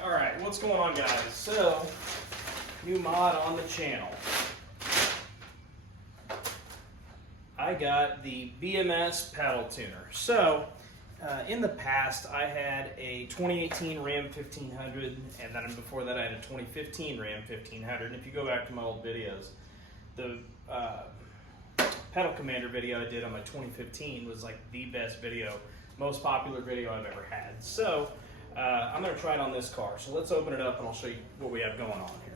Alright, what's going on, guys? So, new mod on the channel. I got the BMS Pedal Tuner. So, in the past, I had a 2018 Ram 1500, and then before that I had a 2015 Ram 1500. And if you go back to my old videos, the pedal commander video I did on my 2015 was like the best video, most popular video I've ever had. So, I'm going to try it on this car. So let's open it up and I'll show you what we have going on here.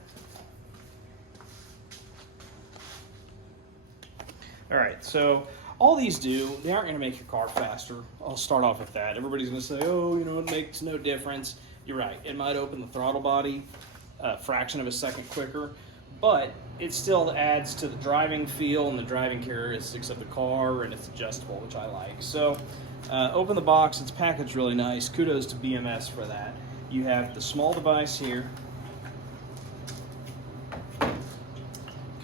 Alright, so all these do, they aren't going to make your car faster. I'll start off with that. Everybody's going to say, oh, you know, it makes no difference. You're right. It might open the throttle body a fraction of a second quicker, but it still adds to the driving feel and the driving characteristics of the car, and it's adjustable, which I like. So, open the box. It's packaged really nice. Kudos to BMS for that. You have the small device here.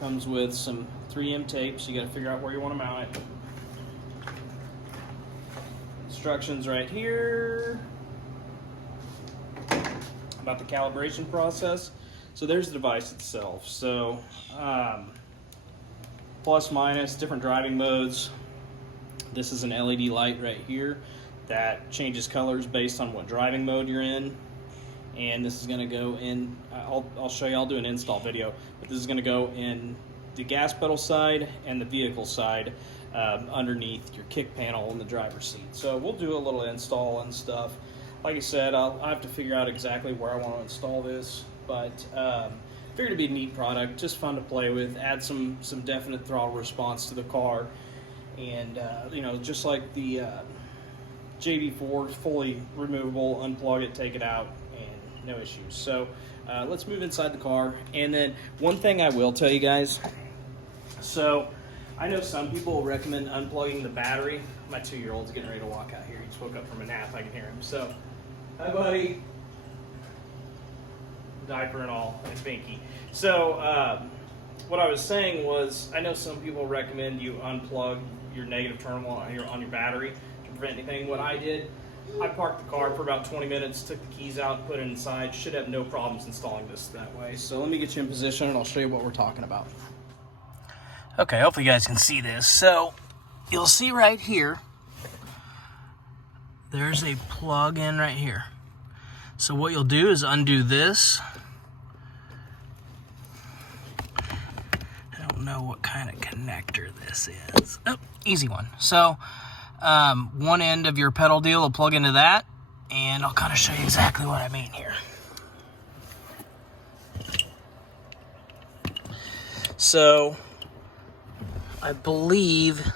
Comes with some 3M tape, so you got to figure out where you want to mount it. Instructions right here about the calibration process. So there's the device itself. So plus, minus, different driving modes. This is an LED light right here that changes colors based on what driving mode you're in. And this is going to go in, I'll show you, I'll do an install video, but this is going to go in the gas pedal side and the vehicle side underneath your kick panel in the driver's seat. So we'll do a little install and stuff. Like I said, I have to figure out exactly where I want to install this, but figured it'd be a neat product, just fun to play with, add some definite throttle response to the car, and you know, just like the JB4, fully removable, unplug it, take it out, and no issues. So let's move inside the car. And then one thing I will tell you guys, so I know some people recommend unplugging the battery. My 2-year-old's getting ready to walk out here. He just woke up from a nap. I can hear him. So, hi, buddy. Diaper and all, and Binky. So, what I was saying was, I know some people recommend you unplug your negative terminal on your battery to prevent anything. What I did, I parked the car for about 20 minutes, took the keys out, put it inside. Should have no problems installing this that way. So let me get you in position and I'll show you what we're talking about. Okay, hopefully you guys can see this. So you'll see right here, there's a plug in right here. So what you'll do is undo this. I don't know what kind of connector this is. Oh, easy one. So one end of your pedal deal will plug into that, and I'll kind of show you exactly what I mean here. So I believe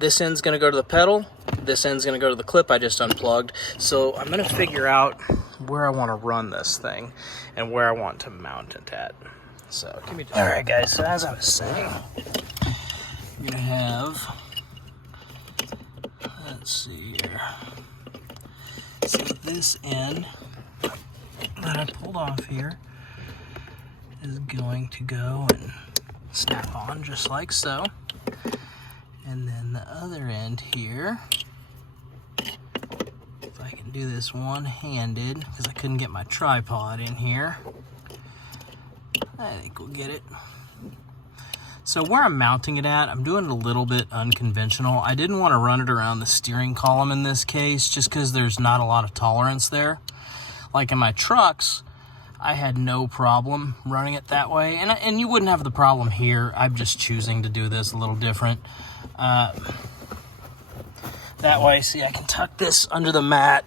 this end's going to go to the pedal, this end's going to go to the clip I just unplugged. So I'm going to figure out where I want to run this thing and where I want to mount it at. So give me just... All right, guys, so as I was saying, you're going to have, let's see here, so this end that I pulled off here is going to go and snap on just like so. And then the other end here, if I can do this one-handed, because I couldn't get my tripod in here, I think we'll get it. So where I'm mounting it at, I'm doing it a little bit unconventional. I didn't want to run it around the steering column in this case, just because there's not a lot of tolerance there. Like in my trucks, I had no problem running it that way, and you wouldn't have the problem here. I'm just choosing to do this a little different. That way, see, I can tuck this under the mat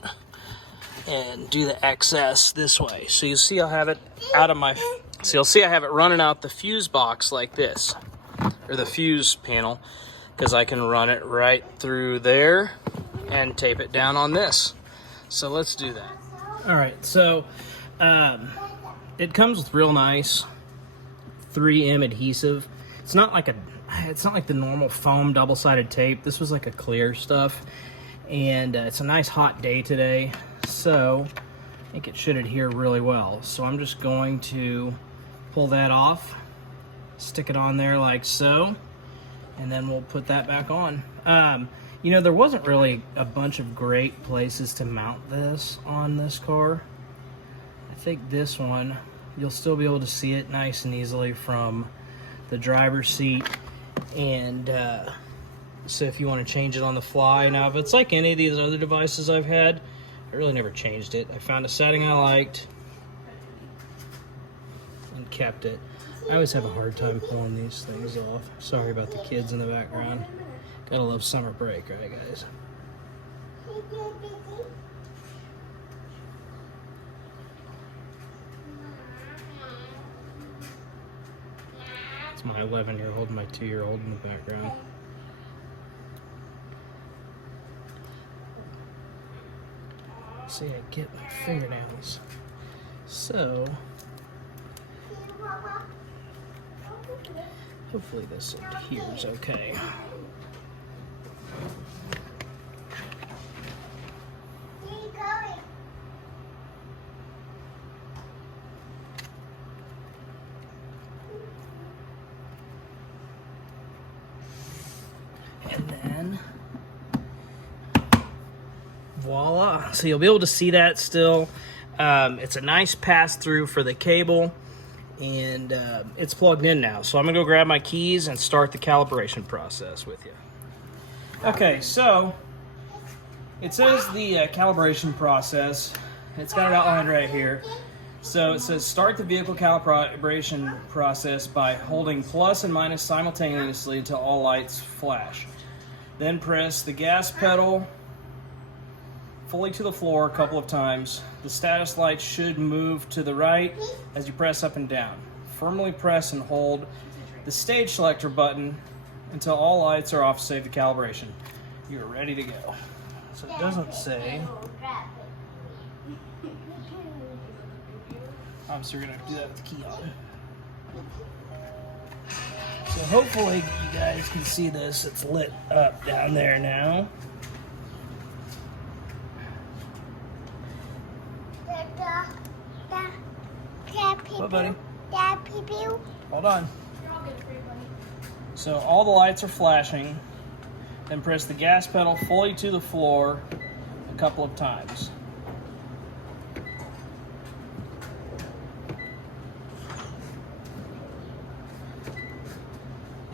and do the excess this way. So you'll see I'll have it out of my, so you'll see I have it running out the fuse box like this, or the fuse panel, because I can run it right through there and tape it down on this. So let's do that. All right, so it comes with real nice 3M adhesive. It's not like the normal foam double-sided tape. This was like a clear stuff, and it's a nice hot day today, so I think it should adhere really well. So I'm just going to pull that off, stick it on there like so, and then we'll put that back on. You know, there wasn't really a bunch of great places to mount this on this car. think this one, you'll still be able to see it nice and easily from the driver's seat. And so if you want to change it on the fly. Now, if it's like any of these other devices I've had, I really never changed it. I found a setting I liked and kept it. I always have a hard time pulling these things off. Sorry about the kids in the background. Gotta love summer break, right, guys? It's my 11-year-old and my 2-year-old in the background. See, I get my fingernails. So, hopefully this end here is okay. And then, voila. So you'll be able to see that still. It's a nice pass-through for the cable, and it's plugged in now. So I'm going to go grab my keys and start the calibration process with you. Okay, so it says the calibration process. It's got it outlined right here. So it says start the vehicle calibration process by holding plus and minus simultaneously until all lights flash. Then press the gas pedal fully to the floor a couple of times. The status light should move to the right as you press up and down. Firmly press and hold the stage selector button until all lights are off to save the calibration. You're ready to go. So it doesn't say. Obviously, we're going to have to do that with the key on. So hopefully you guys can see this. It's lit up down there now. What, buddy? Hold on. So all the lights are flashing. Then press the gas pedal fully to the floor a couple of times.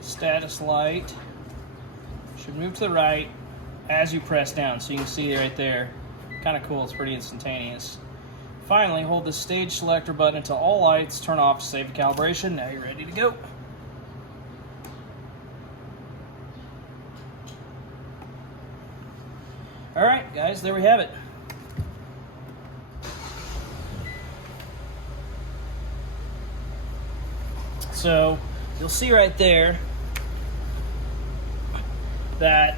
Status light should move to the right as you press down, so you can see right there. Kind of cool, it's pretty instantaneous. Finally, hold the stage selector button until all lights turn off to save the calibration. Now you're ready to go. All right, guys, there we have it. So you'll see right there that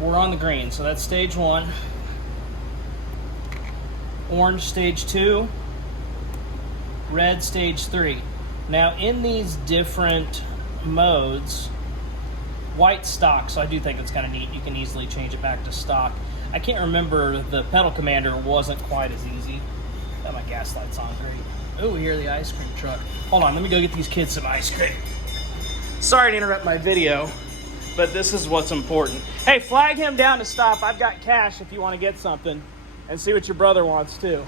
we're on the green. So that's stage 1. Orange stage 2, red stage 3. Now in these different modes, white stock, so I do think it's kind of neat. You can easily change it back to stock. I can't remember, the pedal commander wasn't quite as easy. Got my gas lights on, great. Oh, we hear the ice cream truck. Hold on, let me go get these kids some ice cream. Sorry to interrupt my video, but this is what's important. Hey, flag him down to stop. I've got cash if you want to get something. And see what your brother wants too.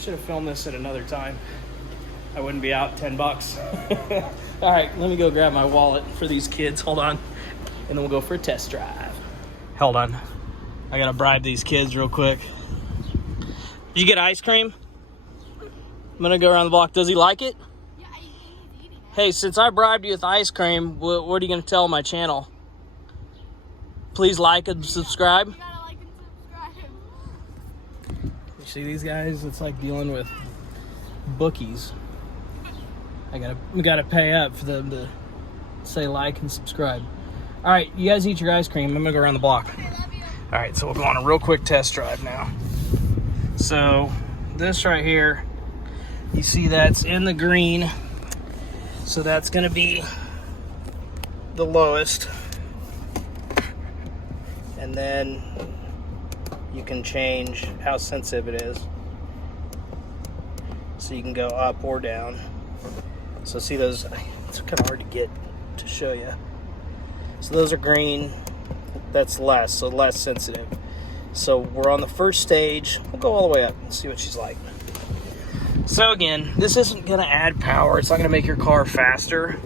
Should have filmed this at another time. I wouldn't be out 10 bucks. All right, let me go grab my wallet for these kids. Hold on. And then we'll go for a test drive. Hold on. I gotta bribe these kids real quick. Did you get ice cream? I'm gonna go around the block. Does he like it? Yeah, he's eating it. Hey, since I bribed you with ice cream, what are you gonna tell my channel? Please like and subscribe. See these guys? It's like dealing with bookies. I gotta pay up for them to say like and subscribe. All right, you guys eat your ice cream. I'm gonna go around the block. All right, so we'll go on a real quick test drive now. So this right here, you see that's in the green. So that's gonna be the lowest. And then you can change how sensitive it is. So you can go up or down. So see those, it's kind of hard to get to show you. So those are green, that's less, so less sensitive. So we're on the first stage. We'll go all the way up and see what she's like. So again, this isn't going to add power. It's not going to make your car faster,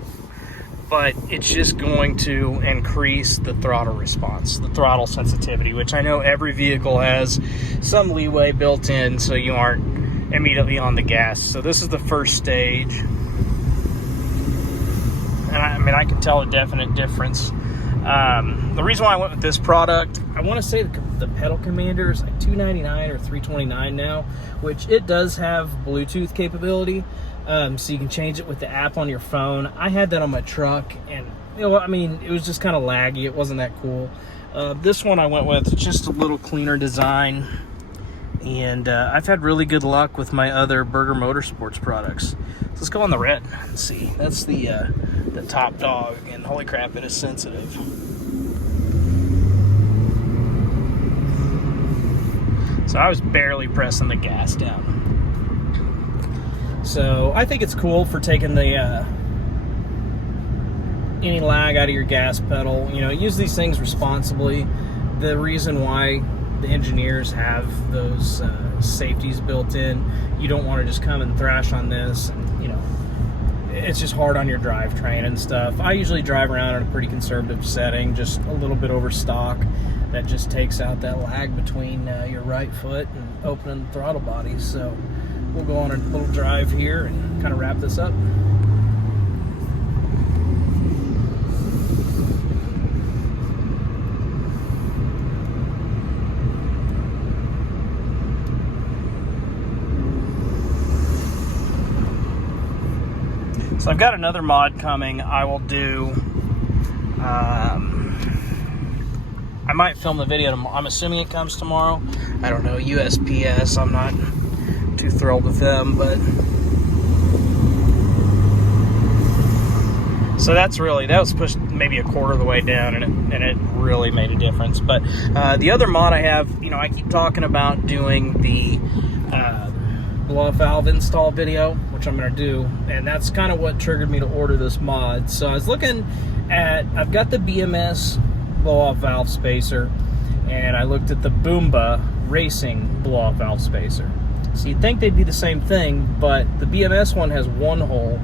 but it's just going to increase the throttle response, the throttle sensitivity, which I know every vehicle has some leeway built in so you aren't immediately on the gas. So this is the first stage. And I mean, I can tell a definite difference. The reason why I went with this product, I want to say the Pedal Commander is like $299 or $329 now, which it does have Bluetooth capability, so you can change it with the app on your phone. I had that on my truck, and you know, I mean, it was just kind of laggy. It wasn't that cool. This one I went with just a little cleaner design, and I've had really good luck with my other Burger Motorsports products. Let's go on the red and see. That's the top dog, and holy crap, it is sensitive. So I was barely pressing the gas down. So I think it's cool for taking the any lag out of your gas pedal. You know, use these things responsibly. The reason why the engineers have those safeties built in, you don't want to just come and thrash on this, and you know, it's just hard on your drivetrain and stuff. I usually drive around in a pretty conservative setting, just a little bit over stock. That just takes out that lag between your right foot and opening the throttle body. So we'll go on a little drive here and kind of wrap this up. So I've got another mod coming. I will do, I might film the video tomorrow. I'm assuming it comes tomorrow. I don't know, USPS, I'm not too thrilled with them, but. So that was pushed maybe a quarter of the way down, and it really made a difference. But the other mod I have, you know, I keep talking about doing the blow-off valve install video, which I'm going to do, and that's kind of what triggered me to order this mod. So I was looking at, I've got the BMS blow-off valve spacer, and I looked at the Boomba racing blow-off valve spacer. So you'd think they'd be the same thing, but the BMS one has one hole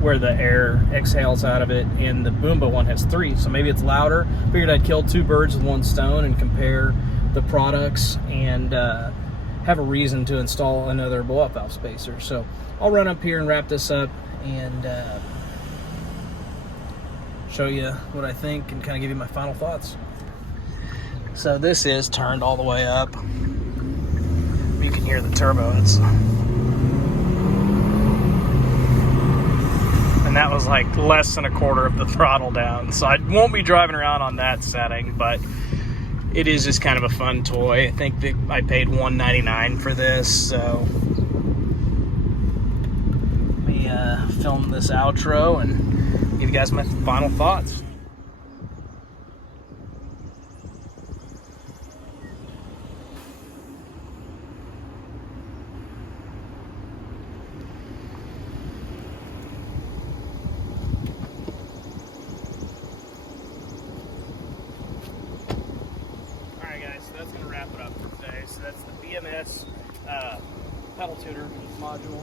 where the air exhales out of it, and the Boomba one has three, so maybe it's louder. Figured I'd kill two birds with one stone and compare the products and have a reason to install another blow-off valve spacer. So I'll run up here and wrap this up and show you what I think and kind of give you my final thoughts. So this is turned all the way up. You can hear the turbo. And that was like less than a quarter of the throttle down. So I won't be driving around on that setting, but it is just kind of a fun toy. I think that I paid $199 for this, so let me film this outro and give you guys my final thoughts. That's going to wrap it up for today. So that's the BMS Pedal Tuner module.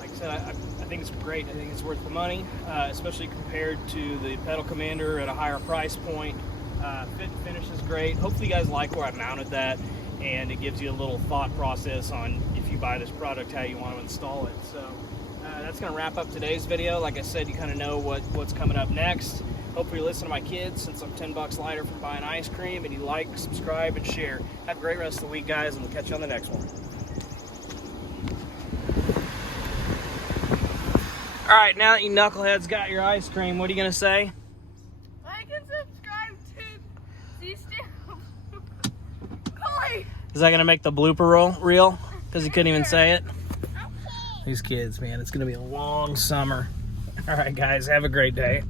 Like I said, I think it's great. I think it's worth the money, especially compared to the Pedal Commander at a higher price point. Fit and finish is great. Hopefully you guys like where I mounted that, and it gives you a little thought process on if you buy this product, how you want to install it. So that's going to wrap up today's video. Like I said, you kind of know what's coming up next. Hopefully you listen to my kids, since I'm 10 bucks lighter from buying ice cream, and you like, subscribe, and share. Have a great rest of the week, guys, and we'll catch you on the next one. All right, now that you knuckleheads got your ice cream, what are you going to say? Like and subscribe to C-Stamp. Is that going to make the blooper reel? Because he couldn't even say it? These kids, man, it's going to be a long summer. All right, guys, have a great day.